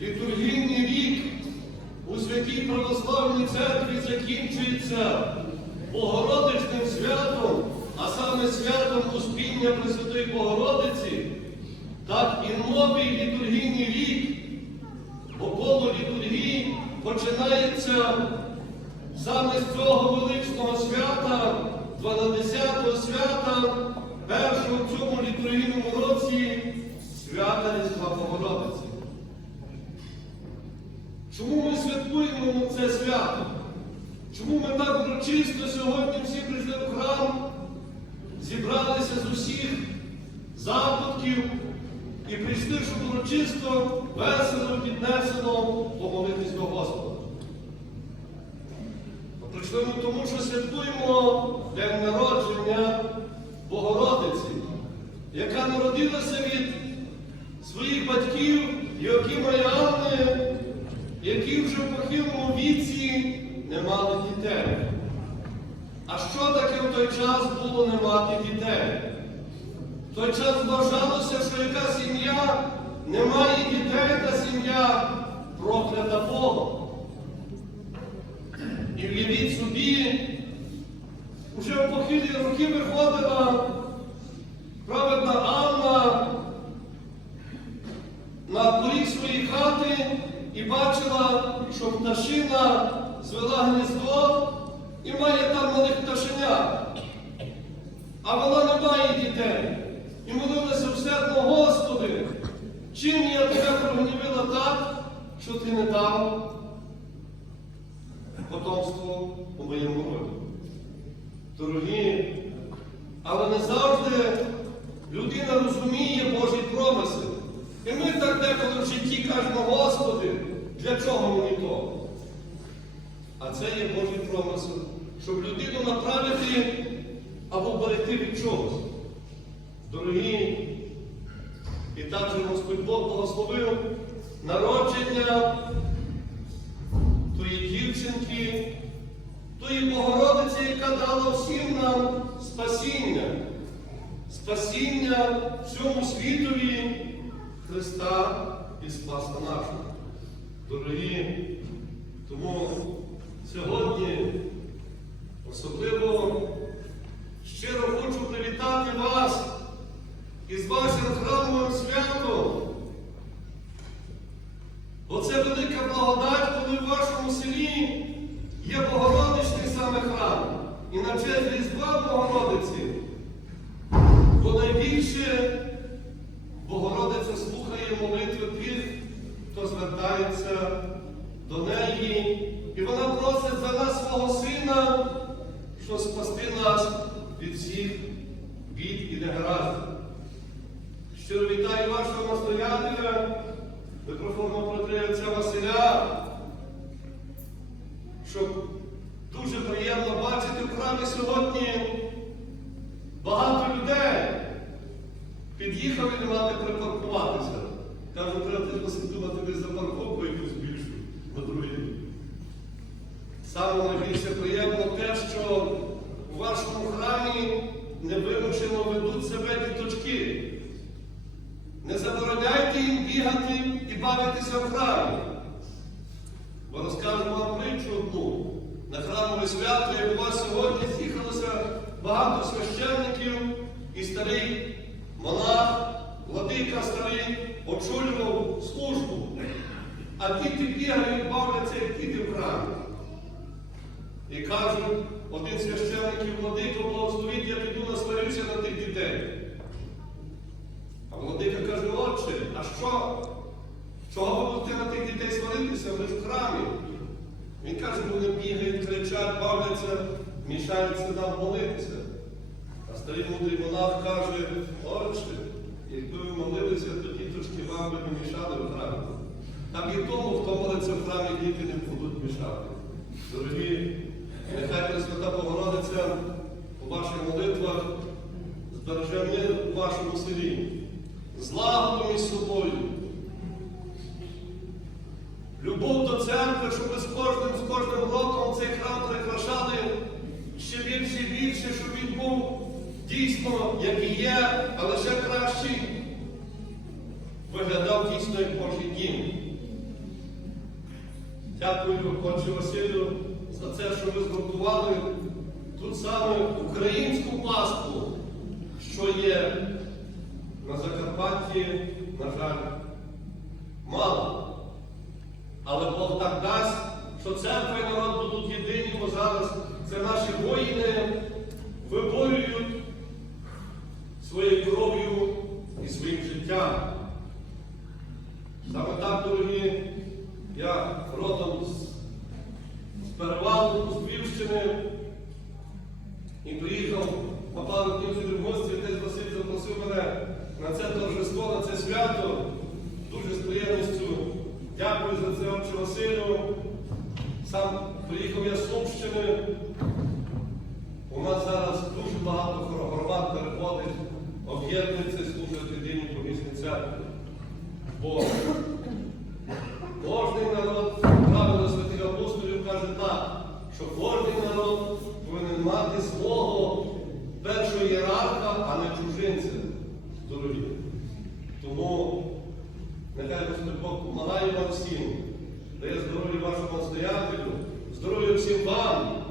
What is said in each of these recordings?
літургійний рік у святій православній церкві закінчується Богородичним святом, а саме святом Успіння Пресвятої Богородиці, так і новий літургійний рік около літургії починається саме з цього величного свята, 12-го свята, першого в цьому літургійному році свята Різдва Богородиці. Чому ми так урочисто сьогодні всі прийшли в храм, зібралися з усіх закутків і прийшли, щоб урочисто, весело, піднесено помолитись до Господа? Прийшли ми тому, що святкуємо день народження Богородиці, яка народилася від своїх батьків Йоакима і Анни, які вже в похилому віці не мали дітей. А що таке в той час було не мати дітей? В той час вважалося, що яка сім'я не має дітей, та сім'я проклята Богом. І уявіть собі, уже в похилі роки виходила праведна Анна на поріг своєї хати і бачила, що пташина звела гніздо і має там малих пташенят. А вона не має дітей. І молилася всердно, Господи, чим я тебе прогнівила так, що ти не дав потомство у моєму роді. Дорогі, але не завжди людина розуміє Божий промисел. І ми так деколи в житті кажемо, Господи, для чого мені то? Це є Божий промисел, щоб людину направити або берегти від чогось. Дорогі, і так же Господь Бог благословив народження тої дівчинки, тої Богородиці, яка дала всім нам спасіння, спасіння всьому світові Христа і Спаса нашого. Дорогі, тому сьогодні особливо щиро хочу привітати вас із вашим храмовим святом. Бо це велика благодать, коли в вашому селі є Богородичний саме храм. І на честь Різдва Богородиці. Бо найбільше Богородиця слухає молитви тих, хто звертається до неї. І вона просить за нас свого сина, щоб спасти нас від всіх бід і негараздів. Щиро вітаю вашого настоятеля, микрофонного протрея Василя, щоб дуже приємно бачити в храмі сьогодні багато людей. Під'їхав і не мати припаркуватися. Кажу, треба тільки думати десь за парковку якусь більшу на другий рік. Саме найбільше приємно те, що у вашому храмі невимушено ведуть себе діточки. Не забороняйте їм бігати і бавитися в храмі. Бо розкажу вам притчу одну. На храмове свято, як у вас сьогодні з'їхалося багато священників і старий монах, владика старий, очолював службу. А діти бігають, бавляться, як діти в храмі. І кажуть, один священник владика благословить, я піду насварюся на тих дітей. А владика каже, отче, а що? Чого ви будете на тих дітей сваритися? Ж в храмі. Він каже, вони бігають, кричать, бавляться, мішаються нам молитися. А старий мудрий монах каже, отче, якби ви молилися, то діточки вам би не мішали в храмі. Там і тому, хто молиться в храмі, діти не будуть мішати. Дорогі, нехай Пресвята Богородиця у ваших молитвах збереже мир у вашому селі, злагоду між собою. Любов до церкви, щоб з кожним, з кожним роком цей храм прикрашали ще більше і більше, щоб він був дійсно, як і є, але ще кращий. Виглядав дійсно як Божий дім. Дякую, отче Василю, за це, що ми згуртували тут саме українську пасту, що є на Закарпатті, на жаль, мало. Але Бог так дасть, що церква і народ будуть єдині, бо зараз це наші воїни виборюють своєю кров'ю і своїм життям. Саме так, дорогі, я родом з, з перевалу, з Львівщини і приїхав на пару днів сюди в гості, десь Василь запросив мене на це торжество, на це свято. Дуже з приємністю дякую за це, отче Василю. Сам приїхав я з Сумщини. У нас зараз дуже багато громад переходить, об'єднується і служать єдиній помісній церкві. Бо кожний народ, правило святих апостолів каже так, що кожний народ повинен мати свого першого ієрарха, а не чужинця. Дорогі. Тому нехай Господь Бог допомагає вам всім, дає здоров'я вашому настоятелю, здоров'я всім вам,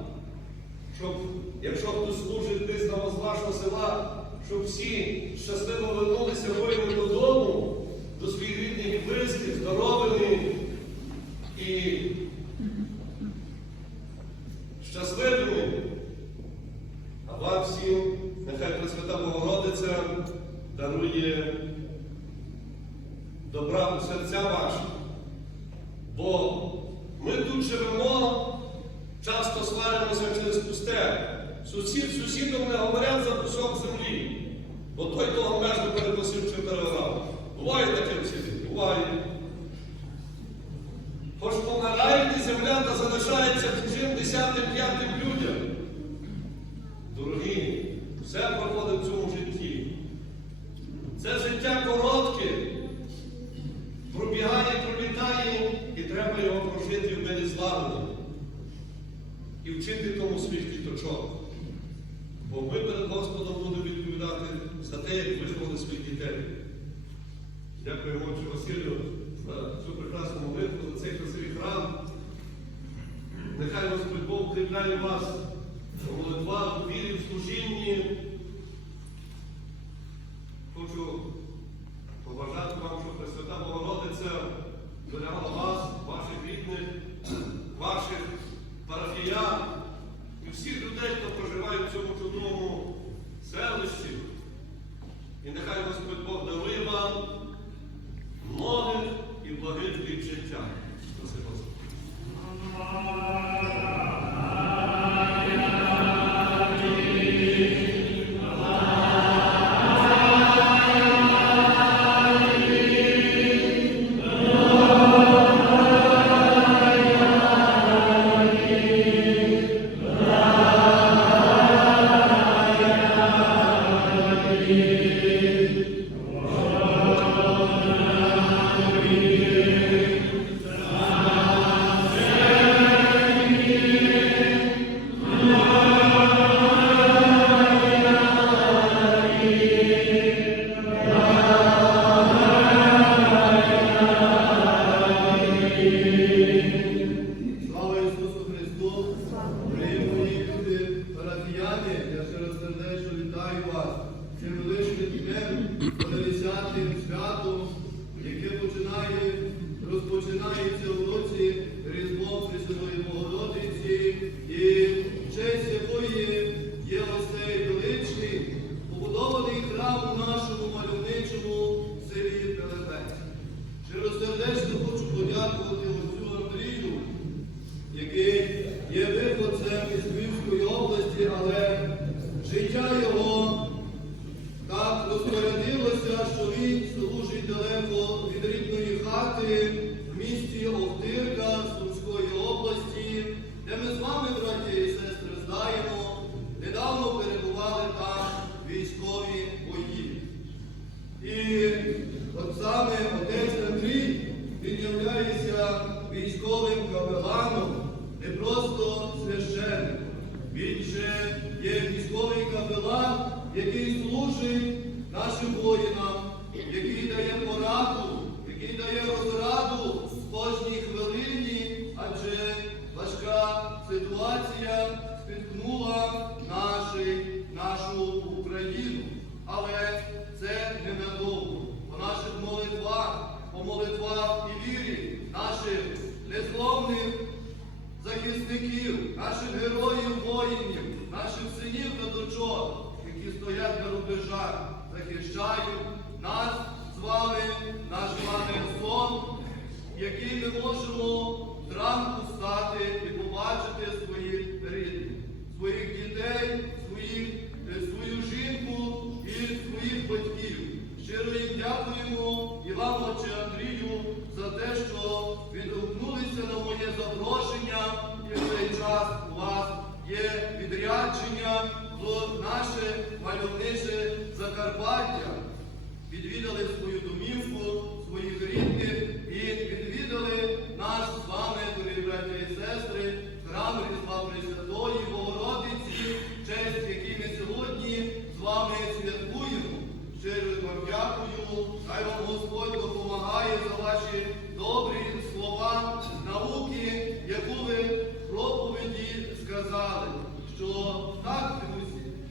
щоб, якщо хтось служить на з вашого села, щоб всі щасливо вернулися воїни додому, до своїх рідних і близьких, здоровими і щасливими. А вам всім, нехай Пресвята Богородиця дарує добра у серця ваші. Бо ми тут живемо, часто сваримося через пусте. Сусід сусідом не говорять за кусок землі, бо той того межу перекосив чи переорав. Буває таке в селі? Буває. Хоч помирає земля та залишається чужим десятим п'ятим людям. Дорогі, все проходить в цьому житті. Це життя коротке, пробігає, пролітає, і треба його прожити в мирі злагоді. І вчити тому своїх діточок. Бо ми перед Господом будемо відповідати за те, як виховали своїх дітей. Дякую отче Василю за цю прекрасну молитву, за цей красивий храм. Нехай Господь Бог укріпляє вас у вірі, в служінні. нашим воїнам, який дає пораду, який дає розраду в кожній хвилині, адже важка ситуація спіткнула нашу Україну. Але це ненадовго. По наших молитвах, по молитвах і вірі, наших незломних захисників, наших героїв. дякуємо і вам, Андрію, за те, що відгукнулися на моє запрошення і в цей час у вас є відрядження в наше мальовниче Закарпаття. Відвідали свою домівку. Хай вам Господь допомагає за ваші добрі слова, науки, яку ви в проповіді сказали, що так,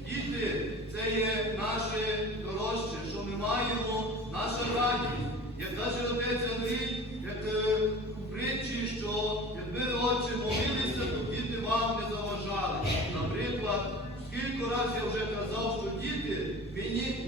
діти це є наше дорожче, що ми маємо, наша радість. Як каже отець е, у притчі, що якби ви отче молилися, то діти вам не заважали. Наприклад, скільки разів я вже казав, що діти мені.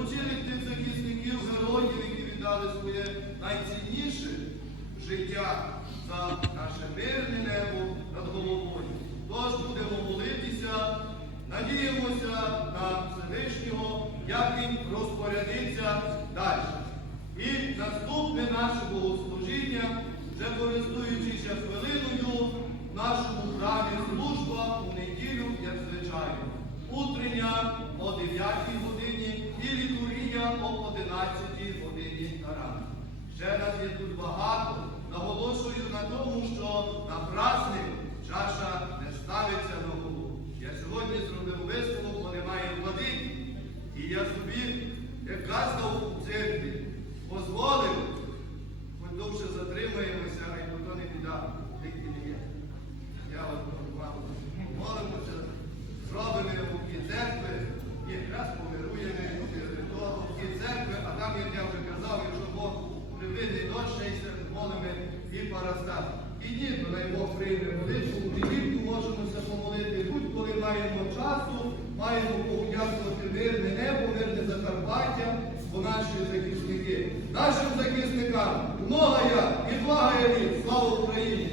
спочинок тих захисників, героїв, які віддали своє найцінніше життя за наше мирне небо над головою. Тож будемо молитися, надіємося на Всевишнього, як він розпорядиться далі. І наступне наше богослужіння, вже користуючись хвилиною, в нашому храмі служба у неділю, як звичайно, утрення о 9 годині о 11 годині ранку. Ще раз є тут багато. підійдіть, дай Бог прийме велику, підійдіть, можемося помолити будь-коли маємо часу, маємо пов'язувати мирне небо, мирне Закарпаття, бо наші захисники. Нашим захисникам, многоя, відвага, я слава Україні!